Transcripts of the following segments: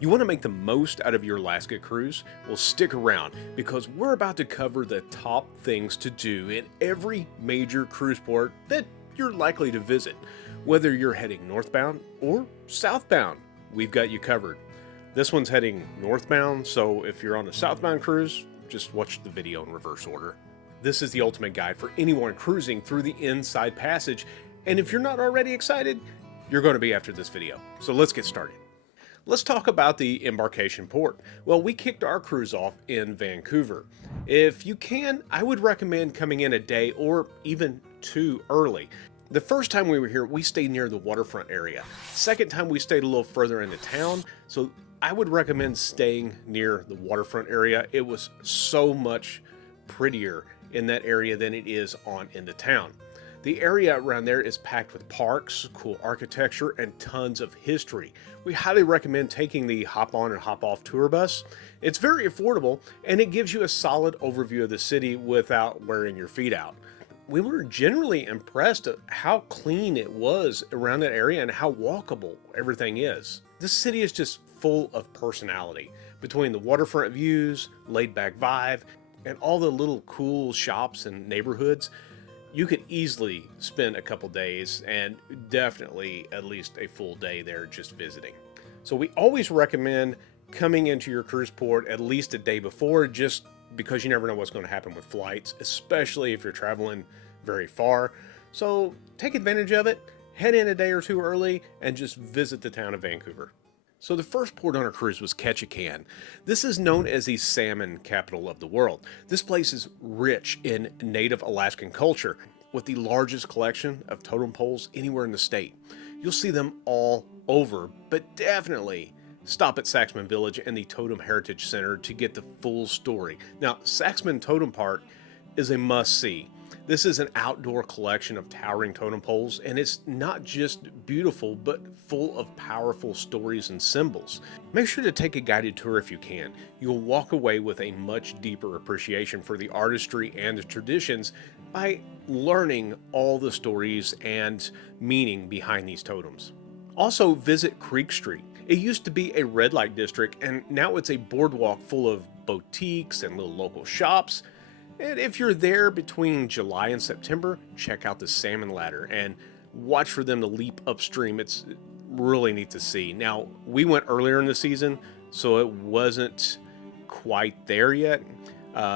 You want to make the most out of your Alaska cruise? Well, stick around because we're about to cover the top things to do in every major cruise port that you're likely to visit. Whether you're heading northbound or southbound, we've got you covered. This one's heading northbound, so if you're on a southbound cruise, just watch the video in reverse order. This is the ultimate guide for anyone cruising through the Inside Passage, and if you're not already excited, you're going to be after this video. So let's get started. Let's talk about the embarkation port. Well, we kicked our cruise off in Vancouver. If you can, I would recommend coming in a day or even two early. The first time we were here, we stayed near the waterfront area. Second time, we stayed a little further into town, so I would recommend staying near the waterfront area. It was so much prettier in that area than it is on into town. The area around there is packed with parks, cool architecture, and tons of history. We highly recommend taking the hop on and hop off tour bus. It's very affordable and it gives you a solid overview of the city without wearing your feet out. We were generally impressed at how clean it was around that area and how walkable everything is. This city is just full of personality. Between the waterfront views, laid back vibe, and all the little cool shops and neighborhoods, you could easily spend a couple days and definitely at least a full day there just visiting. So we always recommend coming into your cruise port at least a day before, just because you never know what's going to happen with flights, especially if you're traveling very far. So take advantage of it, head in a day or two early, and just visit the town of Vancouver. So the first port on our cruise was Ketchikan. This is known as the salmon capital of the world. This place is rich in native Alaskan culture with the largest collection of totem poles anywhere in the state. You'll see them all over, but definitely stop at Saxman Village and the Totem Heritage Center to get the full story. Now, Saxman Totem Park is a must-see. This is an outdoor collection of towering totem poles, and it's not just beautiful, but full of powerful stories and symbols. Make sure to take a guided tour if you can. You'll walk away with a much deeper appreciation for the artistry and the traditions by learning all the stories and meaning behind these totems. Also, visit Creek Street. It used to be a red light district, and now it's a boardwalk full of boutiques and little local shops. And if you're there between July and September, check out the salmon ladder and watch for them to leap upstream. It's really neat to see. Now, we went earlier in the season, so it wasn't quite there yet.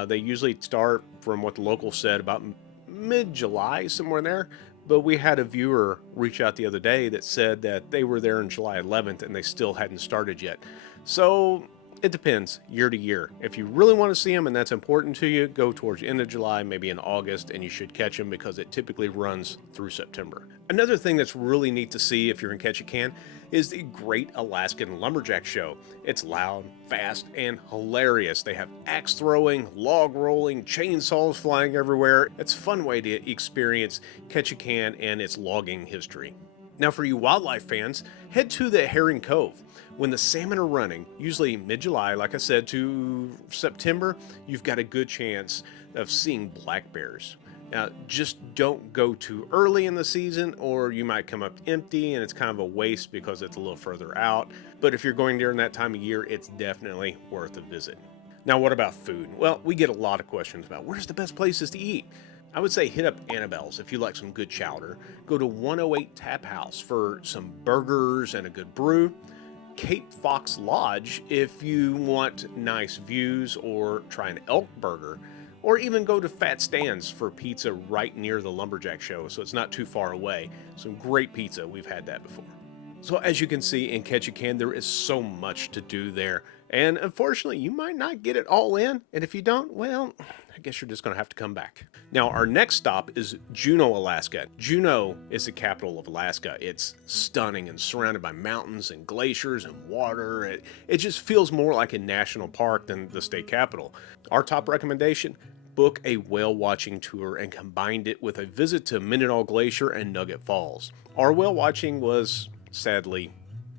They usually start, from what the locals said, about mid-July, somewhere in there. But we had a viewer reach out the other day that said that they were there on July 11th and they still hadn't started yet. So it depends year to year. If you really want to see them and that's important to you, go towards the end of July, maybe in August, and you should catch them because it typically runs through September. Another thing that's really neat to see if you're in Ketchikan is the Great Alaskan Lumberjack Show. It's loud, fast, and hilarious. They have axe throwing, log rolling, chainsaws flying everywhere. It's a fun way to experience Ketchikan and its logging history. Now, for you wildlife fans, head to the Herring Cove. When the salmon are running, usually mid-July, like I said, to September, you've got a good chance of seeing black bears. Now, just don't go too early in the season or you might come up empty and it's kind of a waste because it's a little further out. But if you're going during that time of year, it's definitely worth a visit. Now, what about food? Well, we get a lot of questions about where's the best places to eat. I would say hit up Annabelle's if you like some good chowder. Go to 108 Tap House for some burgers and a good brew. Cape Fox Lodge if you want nice views or try an elk burger, or even go to Fat Stands for pizza right near the Lumberjack Show, so it's not too far away. Some great pizza, we've had that before. So as you can see in Ketchikan, there is so much to do there, and unfortunately you might not get it all in, and if you don't, well, I guess you're just going to have to come back. Now, our next stop is Juneau, Alaska. Juneau is the capital of Alaska. It's stunning and surrounded by mountains and glaciers and water. It just feels more like a national park than the state capital. Our top recommendation, book a whale watching tour and combined it with a visit to Minnetonka Glacier and Nugget Falls. Our whale watching was sadly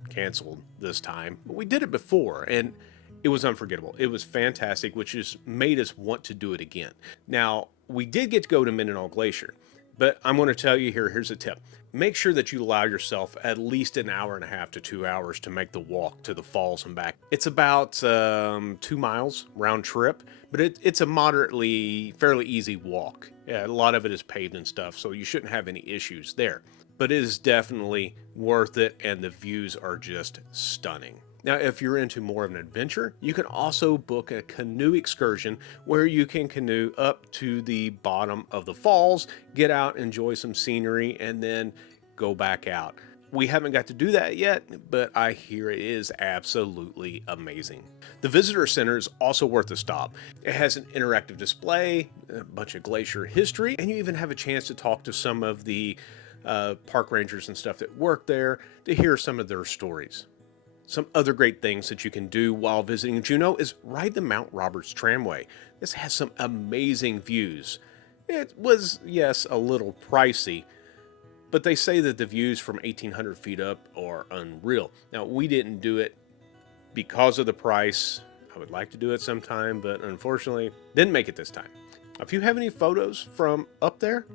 canceled this time, but we did it before and it was unforgettable. It was fantastic, which has made us want to do it again. Now, we did get to go to Minnetonka Glacier. But I'm going to tell you here, here's a tip. Make sure that you allow yourself at least an hour and a half to 2 hours to make the walk to the falls and back. It's about 2 miles round trip, but it's a fairly easy walk. Yeah, a lot of it is paved and stuff, so you shouldn't have any issues there. But it is definitely worth it, and the views are just stunning. Now, if you're into more of an adventure, you can also book a canoe excursion where you can canoe up to the bottom of the falls, get out, enjoy some scenery, and then go back out. We haven't got to do that yet, but I hear it is absolutely amazing. The visitor center is also worth a stop. It has an interactive display, a bunch of glacier history, and you even have a chance to talk to some of the park rangers and stuff that work there to hear some of their stories. Some other great things that you can do while visiting Juneau is ride the Mount Roberts tramway. This has some amazing views. It was, yes, a little pricey, but they say that the views from 1,800 feet up are unreal. Now, we didn't do it because of the price. I would like to do it sometime, but unfortunately, didn't make it this time. If you have any photos from up there,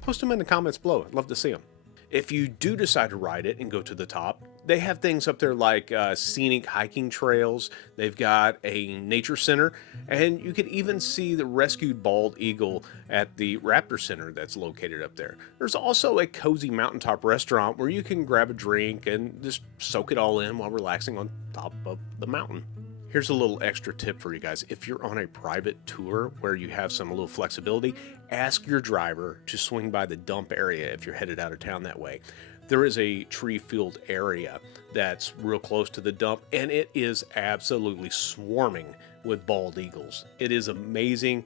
post them in the comments below. I'd love to see them. If you do decide to ride it and go to the top, they have things up there like scenic hiking trails. They've got a nature center, and you can even see the rescued bald eagle at the Raptor Center that's located up there. There's also a cozy mountaintop restaurant where you can grab a drink and just soak it all in while relaxing on top of the mountain. Here's a little extra tip for you guys. If you're on a private tour where you have a little flexibility, ask your driver to swing by the dump area if you're headed out of town that way. There is a tree-filled area that's real close to the dump, and it is absolutely swarming with bald eagles. It is amazing.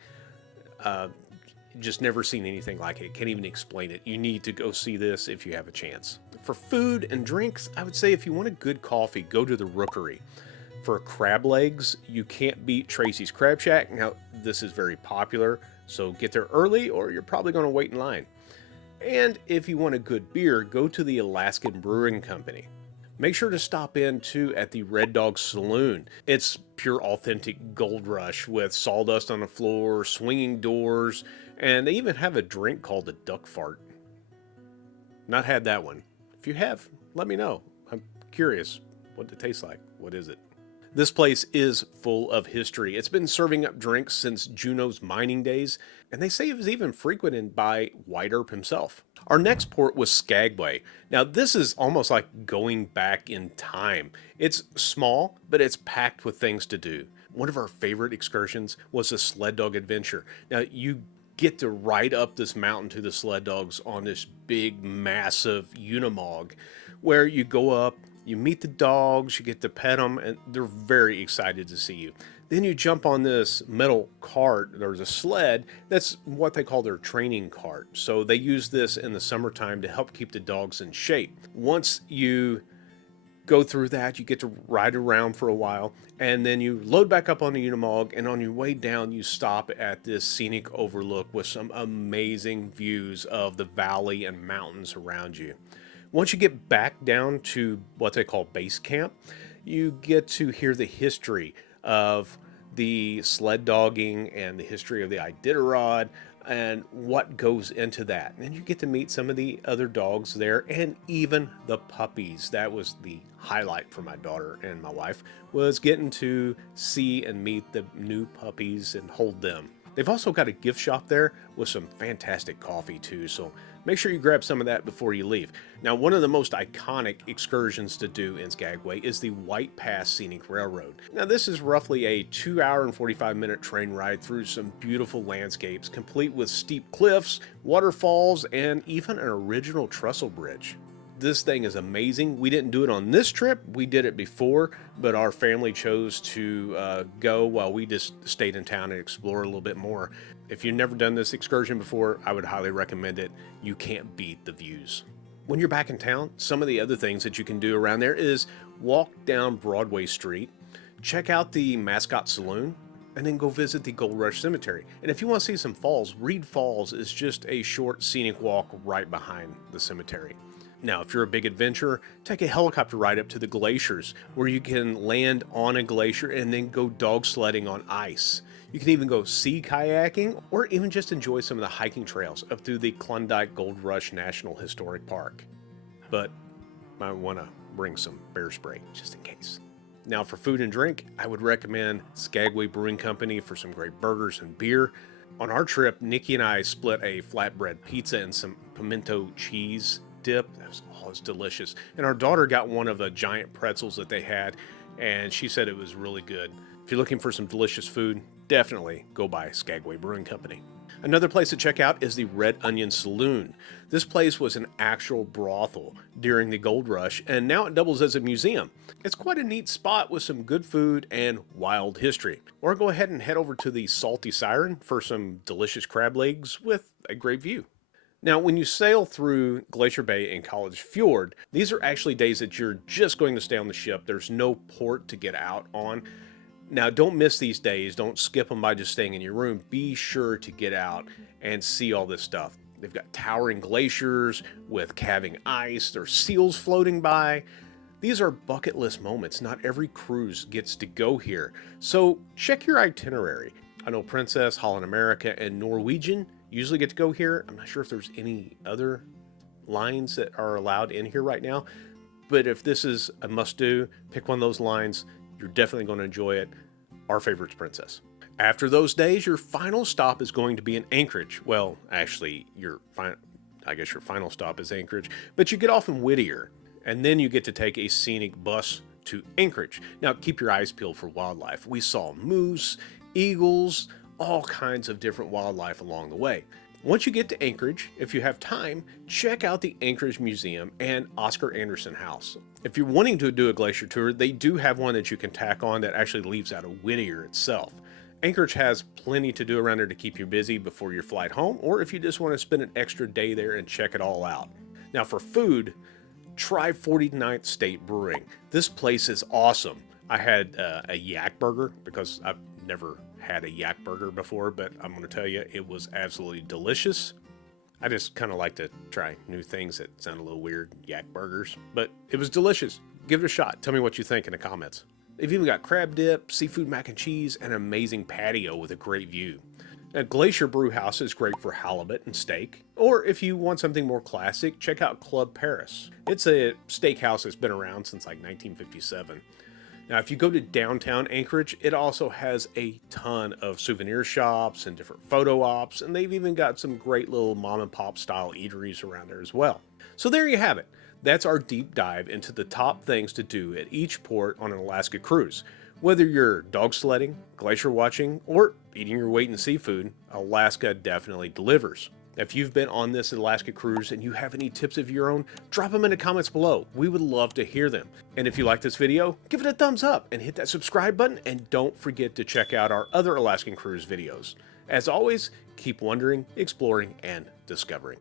Just never seen anything like it. Can't even explain it. You need to go see this if you have a chance. For food and drinks, I would say if you want a good coffee, go to the Rookery. For crab legs, you can't beat Tracy's Crab Shack. Now, this is very popular, so get there early or you're probably going to wait in line. And if you want a good beer, go to the Alaskan Brewing Company. Make sure to stop in too at the Red Dog Saloon. It's pure authentic Gold Rush with sawdust on the floor, swinging doors, and they even have a drink called the Duck Fart. Not had that one. If you have, let me know. I'm curious what it tastes like. What is it? This place is full of history. It's been serving up drinks since Juno's mining days, and they say it was even frequented by White Earp himself. Our next port was Skagway. Now, this is almost like going back in time. It's small, but it's packed with things to do. One of our favorite excursions was a sled dog adventure. Now, you get to ride up this mountain to the sled dogs on this big, massive Unimog, where you go up, you meet the dogs, you get to pet them, and they're very excited to see you. Then you jump on this metal cart. There's a sled. That's what they call their training cart. So they use this in the summertime to help keep the dogs in shape. Once you go through that, you get to ride around for a while, and then you load back up on the Unimog, and on your way down, you stop at this scenic overlook with some amazing views of the valley and mountains around you. Once you get back down to what they call base camp, you get to hear the history of the sled dogging and the history of the Iditarod and what goes into that. And you get to meet some of the other dogs there and even the puppies. That was the highlight for my daughter and my wife, was getting to see and meet the new puppies and hold them. They've also got a gift shop there with some fantastic coffee too, so make sure you grab some of that before you leave. Now, one of the most iconic excursions to do in Skagway is the White Pass Scenic Railroad. Now, this is roughly a 2-hour and 45-minute train ride through some beautiful landscapes, complete with steep cliffs, waterfalls, and even an original trestle bridge. This thing is amazing. We didn't do it on this trip. We did it before, but our family chose to go while we just stayed in town and explore a little bit more. If you've never done this excursion before, I would highly recommend it. You can't beat the views. When you're back in town, some of the other things that you can do around there is walk down Broadway Street, check out the Mascot Saloon, and then go visit the Gold Rush Cemetery. And if you want to see some falls, Reed Falls is just a short scenic walk right behind the cemetery. Now, if you're a big adventurer, take a helicopter ride up to the glaciers where you can land on a glacier and then go dog sledding on ice. You can even go sea kayaking or even just enjoy some of the hiking trails up through the Klondike Gold Rush National Historic Park. But might want to bring some bear spray just in case. Now, for food and drink, I would recommend Skagway Brewing Company for some great burgers and beer. On our trip, Nikki and I split a flatbread pizza and some pimento cheese dip. That was delicious. And our daughter got one of the giant pretzels that they had, and she said it was really good. If you're looking for some delicious food, definitely go by Skagway Brewing Company. Another place to check out is the Red Onion Saloon. This place was an actual brothel during the gold rush, and now it doubles as a museum. It's quite a neat spot with some good food and wild history. Or go ahead and head over to the Salty Siren for some delicious crab legs with a great view. Now, when you sail through Glacier Bay and College Fjord, these are actually days that you're just going to stay on the ship. There's no port to get out on. Now, don't miss these days. Don't skip them by just staying in your room. Be sure to get out and see all this stuff. They've got towering glaciers with calving ice. There's seals floating by. These are bucket list moments. Not every cruise gets to go here. So check your itinerary. I know Princess, Holland America, and Norwegian usually get to go here. I'm not sure if there's any other lines that are allowed in here right now. But if this is a must-do, pick one of those lines. You're definitely going to enjoy it. Our favorite's Princess. After those days, your final stop is going to be in Anchorage. Well, actually, I guess your final stop is Anchorage, but you get off in Whittier, and then you get to take a scenic bus to Anchorage. Now, keep your eyes peeled for wildlife. We saw moose, eagles, all kinds of different wildlife along the way. Once you get to Anchorage, if you have time, check out the Anchorage Museum and Oscar Anderson House. If you're wanting to do a glacier tour, they do have one that you can tack on that actually leaves out of Whittier itself. Anchorage has plenty to do around there to keep you busy before your flight home, or if you just want to spend an extra day there and check it all out. Now, for food, try 49th State Brewing. This place is awesome. I had a yak burger because I've never had a yak burger before, but I'm going to tell you, it was absolutely delicious. I just kind of like to try new things that sound a little weird, yak burgers, but it was delicious. Give it a shot. Tell me what you think in the comments. They've even got crab dip, seafood mac and cheese, and an amazing patio with a great view. Now, Glacier Brew House is great for halibut and steak, or if you want something more classic, check out Club Paris. It's a steakhouse that's been around since like 1957. Now, if you go to downtown Anchorage, it also has a ton of souvenir shops and different photo ops, and they've even got some great little mom and pop style eateries around there as well. So there you have it. That's our deep dive into the top things to do at each port on an Alaska cruise. Whether you're dog sledding, glacier watching, or eating your weight in seafood, Alaska definitely delivers. If you've been on this Alaska cruise and you have any tips of your own, drop them in the comments below. We would love to hear them. And if you like this video, give it a thumbs up and hit that subscribe button, and don't forget to check out our other Alaskan cruise videos. As always, keep wondering, exploring, and discovering.